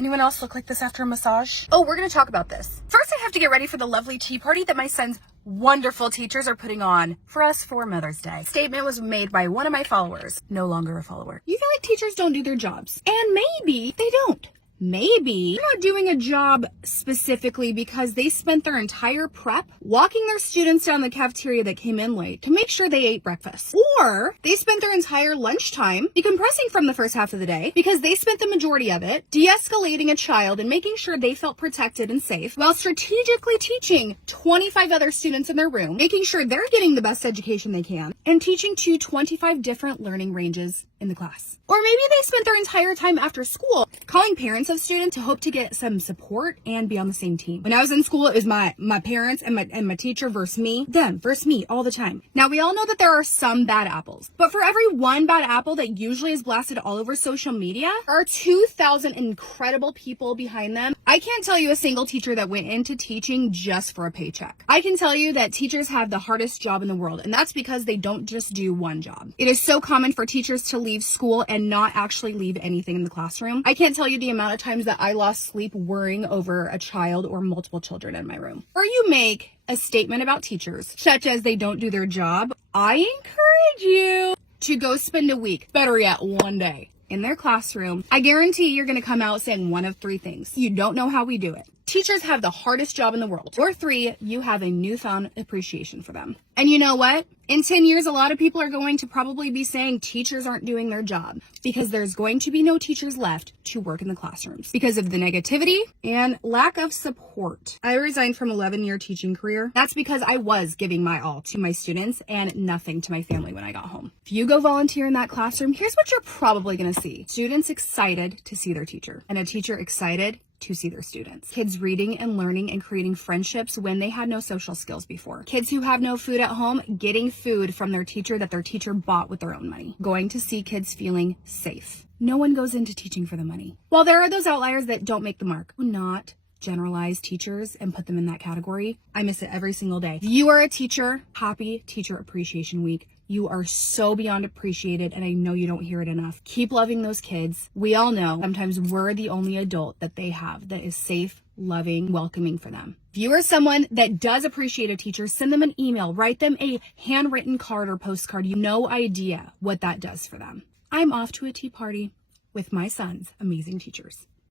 Anyone else look like this after a massage? Oh, we're gonna talk about this. First, I have to get ready for the lovely tea party that my son's wonderful teachers are putting on for us for Mother's Day. Statement was made by one of my followers, no longer a follower. You feel like teachers don't do their jobs. And maybe they don't. Maybe they're not doing a job specifically because they spent their entire prep walking their students down the cafeteria that came in late to make sure they ate breakfast. Or they spent their entire lunchtime decompressing from the first half of the day because they spent the majority of it de-escalating a child and making sure they felt protected and safe while strategically teaching 25 other students in their room, making sure they're getting the best education they can, and teaching to 25 different learning ranges in the class. Or maybe they spent their entire time after school calling parents of students to hope to get some support and be on the same team. When I was in school, it was my parents and my teacher versus me, them versus me all the time. Now, we all know that there are some bad apples, but for every one bad apple that usually is blasted all over social media, there are 2,000 incredible people behind them. I can't tell you a single teacher that went into teaching just for a paycheck. I can tell you that teachers have the hardest job in the world, and that's because they don't just do one job. It is so common for teachers to leave school and not actually leave anything in the classroom. I can't tell you the amount of times that I lost sleep worrying over a child or multiple children in my room. Or you make a statement about teachers, such as they don't do their job, I encourage you to go spend a week, better yet, one day, in their classroom. I guarantee you're going to come out saying one of three things. You don't know how we do it. Teachers have the hardest job in the world. Or 3, you have a newfound appreciation for them. And you know what? In 10 years, a lot of people are going to probably be saying teachers aren't doing their job because there's going to be no teachers left to work in the classrooms because of the negativity and lack of support. I resigned from 11-year teaching career. That's because I was giving my all to my students and nothing to my family when I got home. If you go volunteer in that classroom, here's what you're probably going to see. Students excited to see their teacher and a teacher excited to see their students. Kids reading and learning and creating friendships when they had no social skills before. Kids who have no food at home getting food from their teacher that their teacher bought with their own money. Going to see kids feeling safe. No one goes into teaching for the money. While there are those outliers that don't make the mark, do not generalize teachers and put them in that category. I miss it every single day. If you are a teacher, happy Teacher Appreciation Week. You are so beyond appreciated, and I know you don't hear it enough. Keep loving those kids. We all know sometimes we're the only adult that they have that is safe, loving, welcoming for them. If you are someone that does appreciate a teacher, send them an email, write them a handwritten card or postcard. You have no idea what that does for them. I'm off to a tea party with my son's amazing teachers.